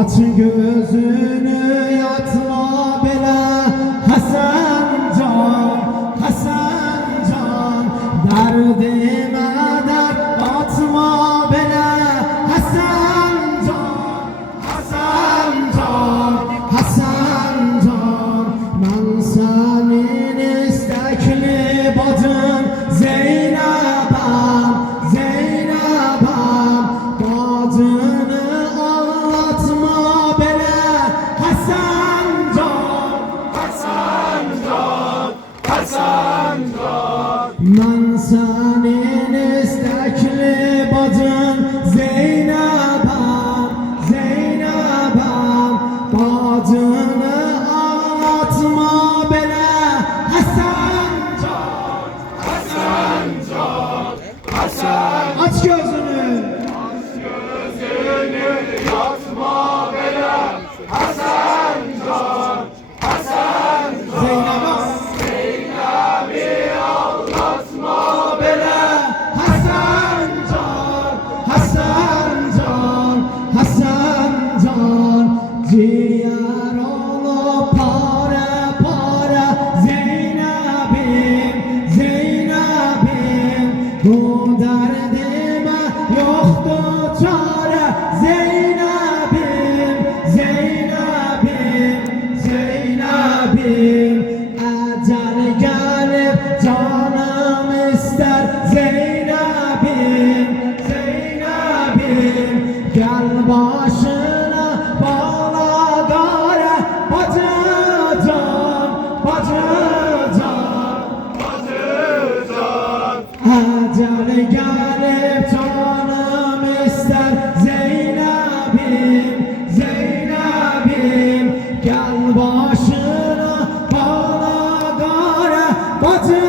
Aç gözünü yatma bela Hasan can, Hasan can. Derdime dert atma bela Hasan can, Hasan can, Hasan can. Ben senin istekli bacın Zeynep'im, Zeynep'im. Bacını anlatma bela Hasan can, Hasan can, Hasan can. Ben senin istekli bacın Zeynep'im, Zeynep'im. Bacını anlatma bela Hasan can, Hasan can, Hasan. Aç gözünü. Yatma bela Hasan can, Hasan can. Zeynep'i anlatma bela Hasan can, Hasan can, Hasan can. Ciğer olup para para Zeynep'im, Zeynep'im. Bu derdime yoktu çare Zeynep'im, Zeynep'im, Zeynep'im. Ecel gelip canım ister Zeynep'im, Zeynep'im. Gel başına bağla gare bacı can, bacı can. Ecel gelip canım ister Zeynep'im, Zeynep'im. Gel başına bağla gare bacı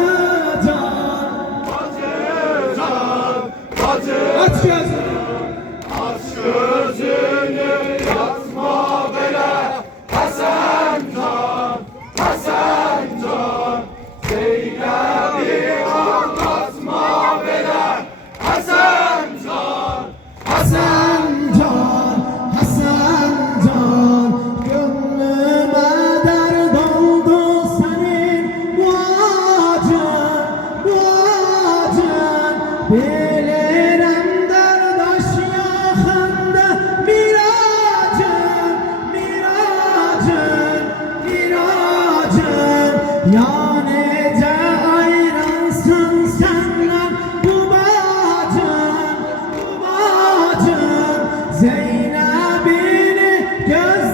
can. Aç gözünü. Aç gözünü yatma bela Hasan can, Hasan can. Zeynep'i anlatma bela Hasan can, Hasan can, Hasan can. Gönlüme dert oldu senin bu acın, bu acın. Bilirim derdaş yakında miracın, miracın, miracın. Ya nece ayransın senden bu bacın, bu bacın. Zeynep'ini göz